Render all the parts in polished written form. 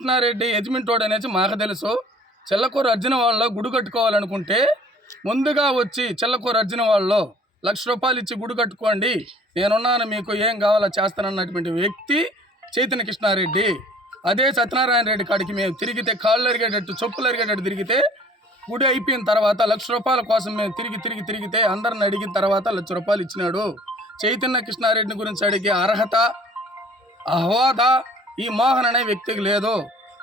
కృష్ణారెడ్డి యజమింటోడు అనేసి మాకు తెలుసు. చెల్లకూరు అర్జున వాళ్ళలో గుడి కట్టుకోవాలనుకుంటే ముందుగా వచ్చి చెల్లకూరు అర్జున వాళ్ళలో ₹1,00,000 ఇచ్చి గుడి కట్టుకోండి, నేనున్నాను, మీకు ఏం కావాలో చేస్తానన్నటువంటి వ్యక్తి చైతన్య కృష్ణారెడ్డి. అదే సత్యనారాయణ రెడ్డి కాడికి మేము తిరిగితే కాళ్ళు అరిగేటట్టు చెప్పులు అరిగేటట్టు తిరిగితే గుడి అయిపోయిన తర్వాత ₹1,00,000 కోసం మేము తిరిగితే అందరిని అడిగిన తర్వాత ₹1,00,000 ఇచ్చినాడు. చైతన్య కృష్ణారెడ్డిని గురించి అడిగే అర్హత, హోదా ఈ మోహన్ అనే వ్యక్తికి లేదు.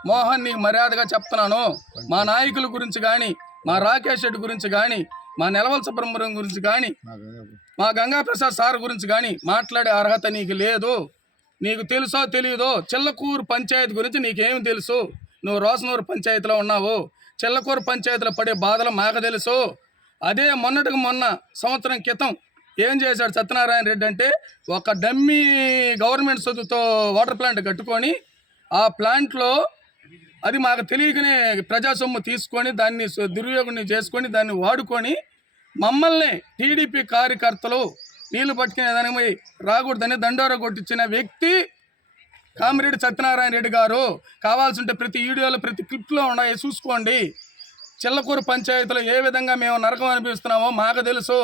మోహన్, నీకు మర్యాదగా చెప్తున్నాను, మా నాయకుల గురించి కానీ, మా రాకేష్ రెడ్డి గురించి కానీ, మా నెలవల సుబ్రహ్మణ్యం గురించి కానీ, మా గంగాప్రసాద్ సార్ గురించి కానీ మాట్లాడే అర్హత నీకు లేదు. నీకు తెలుసో తెలియదో చెల్లకూరు పంచాయతీ గురించి నీకేమి తెలుసు? నువ్వు రోసనూరు పంచాయతీలో ఉన్నావు. చెల్లకూరు పంచాయతీలో పడే బాధలు మాకు తెలుసు. అదే మొన్నటికి మొన్న సంవత్సరం క్రితం ఏం చేశాడు సత్యనారాయణ రెడ్డి అంటే, ఒక డమ్మీ గవర్నమెంట్ సొత్తుతో వాటర్ ప్లాంట్ కట్టుకొని ఆ ప్లాంట్లో అది మాకు తెలియకనే ప్రజా సొమ్ము తీసుకొని దాన్ని దుర్వినియోగం చేసుకొని దాన్ని వాడుకొని మమ్మల్ని టీడీపీ కార్యకర్తలు నీళ్లు పట్టుకునే దానికి రాకూడదని దండోరా కొట్టించిన వ్యక్తి కామిరెడ్డి సత్యనారాయణ రెడ్డి గారు. కావాల్సి ఉంటే ప్రతి వీడియోలో ప్రతి క్లిప్లో ఉన్నాయి, చూసుకోండి. చెల్లకూరు పంచాయతీలో ఏ విధంగా మేము నరకం అనిపిస్తున్నామో మాకు తెలుసు.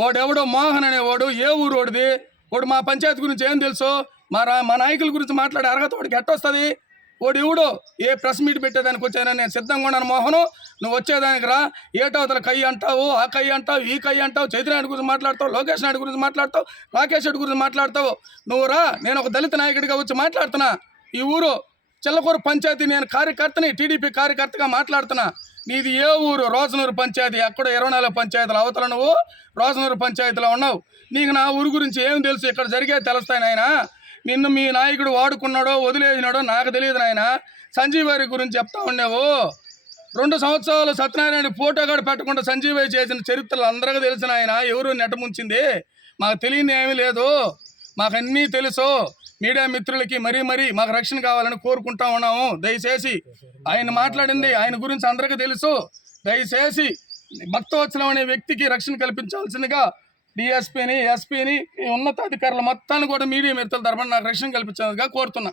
వాడెవడో మోహన్ అనేవాడు ఏ ఊరోడిది, వాడు మా పంచాయతీ గురించి ఏం తెలుసు? మా నాయకుల గురించి మాట్లాడే అర్హత వాడికి ఎట్టొస్తుంది? వాడు ఎవడో ఏ ప్రెస్ మీట్ పెట్టేదానికి వచ్చానని నేను సిద్ధంగా ఉన్నాను. మోహను, నువ్వు వచ్చేదానికి రా. ఏటవతల కై అంటావు, ఆ కై అంటావు, ఈ కై అంటావు, చైతన్య గురించి మాట్లాడతావు, లోకేష్ నాయుడు గురించి మాట్లాడతావు, రాకేష్ రెడ్డి గురించి మాట్లాడతావు. నువ్వు రా, నేను ఒక దళిత నాయకుడిగా వచ్చి మాట్లాడుతున్నా. ఈ ఊరు చెల్లకూరు పంచాయతీ నేను కార్యకర్తని, టీడీపీ కార్యకర్తగా మాట్లాడుతున్నా. నీది ఏ ఊరు? రోసనూరు పంచాయతీ. ఎక్కడో 24 పంచాయతీల అవతల నువ్వు రోసనూరు పంచాయతీలో ఉన్నావు. నీకు నా ఊరు గురించి ఏం తెలుసు? ఇక్కడ జరిగేది తెలుస్తాయి నాయన. నిన్ను మీ నాయకుడు వాడుకున్నాడో వదిలేసినాడో నాకు తెలియదు నాయన. సంజీవ్ గారి గురించి చెప్తా ఉన్నావు. 2 సంవత్సరాలు సత్యనారాయణ ఫోటో కూడా పెట్టకుండా సంజీవ్ గారు చేసిన చరిత్రలు అందరికీ తెలిసిన ఆయన. ఎవరు నెట్టముంచింది మాకు తెలియని ఏమీ లేదు, మాకు అన్నీ తెలుసు. మీడియా మిత్రులకి మరీ మాకు రక్షణ కావాలని కోరుకుంటా ఉన్నాము. దయచేసి ఆయన మాట్లాడింది ఆయన గురించి అందరికీ తెలుసు. దయచేసి భక్తవత్సలం అనే వ్యక్తికి రక్షణ కల్పించాల్సిందిగా డిఎస్పీని, ఎస్పీని, ఉన్నతాధికారుల మొత్తాన్ని కూడా మీడియా మిత్రుల తరఫున నాకు రక్షణ కల్పించాల్సిందిగా కోరుతున్నా.